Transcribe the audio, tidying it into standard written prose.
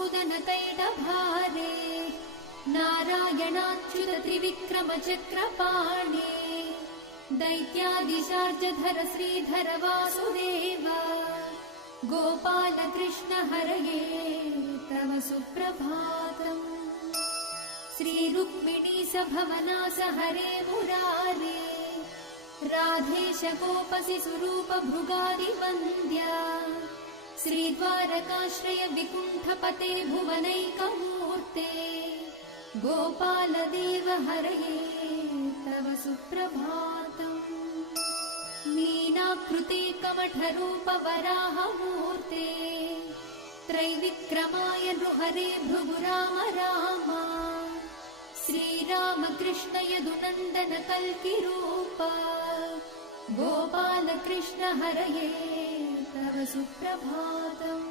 मधुसूदन कैटभारे नारायणाच्युत त्रिविक्रम चक्रपाणे दैत्यादिशार्जधर श्रीधर वासुदेव गोपाल कृष्ण हरये तव सुप्रभातम्। श्री रुक्मिणी सभवनास हरे मुरारे राधेश गोपसि स्वरूप भृगादिवन्द्या श्रीद्वारकाश्रय विकुण्ठपते भुवनैकमूर्ते गोपाल देव हरये तव सुप्रभातम्। मीनाकृते कमठरूप वराहमूर्ते त्रैविक्रमाय नृहरे भृगु राम राम श्रीराम कृष्ण यदुनन्दन कल्किरूप गोपाल कृष्ण हरये तव सुप्रभातम्।